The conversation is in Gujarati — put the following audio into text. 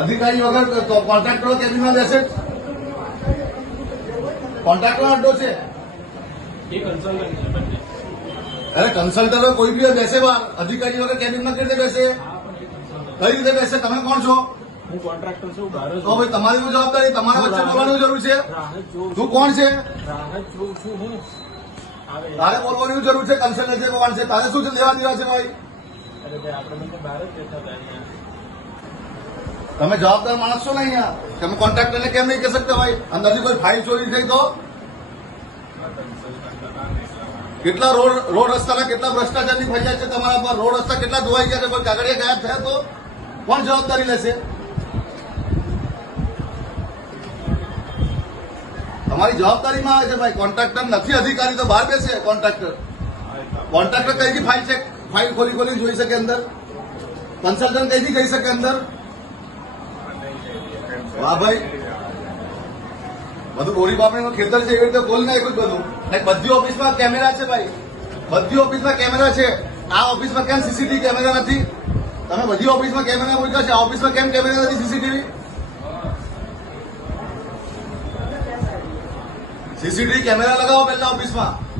અધિકારી વગર કોન્ટ્રાક્ટરો કેબિનમાં બેસે કોન્ટ્રાક્ટરો અડ્ડો છે. છે અરે કન્સલ્ટરો કોઈ બી બેસે અધિકારી વગર કેબિનમાં કઈ રીતે બેસે? કઈ રીતે બેસે? તમે કોણ છો? હું કોન્ટ્રાક્ટર છું તો ભાઈ તમારી જવાબદારી? તમારા વચ્ચે બોલવાની જરૂર છે. તું કોણ છે? તારે બોલવાની જરૂર છે? કન્સલ્ટન્સી છે કોણ છે. તારે શું છે? લેવા દેવા છે ભાઈ? આપણે બંને બહાર જ બેઠા હતા તમે જવાબદાર માણસ છો ને અહીંયા. તમે કોન્ટ્રાક્ટરને કેમ નહીં કહી શકતા ભાઈ? અંદરથી કોઈ ફાઇલ ચોરી થઈ તો? કેટલા રોડ રોડ રસ્તાના કેટલા ભ્રષ્ટાચારની ફરિયાદ છે તમારા પર? રોડ રસ્તા કેટલા ધોવાઈ ગયા છે? કોઈ કાગળિયા ગાયબ થયા તો? કોણ જવાબદારી લેશે? તમારી જવાબદારીમાં આવે છે ભાઈ. કોન્ટ્રાક્ટર નથી અધિકારી તો બહાર બેસે કોન્ટ્રાક્ટર કોન્ટ્રાક્ટર કઈથી ફાઇલ ચેક ફાઇલ ખોલી ખોલી જોઈ શકે અંદર. કન્સલ્ટન્ટ કઈથી કહી શકે અંદર. વાહ ભાઈ. બધું ગોળી બાપણી નું ખેતર છે, એવી રીતે ખોલી નાખ્યું બધું. બધી ઓફિસમાં કેમેરા છે ભાઈ. બધી ઓફિસમાં કેમેરા છે. આ ઓફિસમાં કેમ સીસીટીવી કેમેરા નથી? તમે બધી ઓફિસમાં કેમેરા મૂક્યા છે, આ ઓફિસમાં કેમ કેમેરા નથી સીસીટીવી સીસીટીવી કેમેરા લગાવો પહેલા ઓફિસમાં.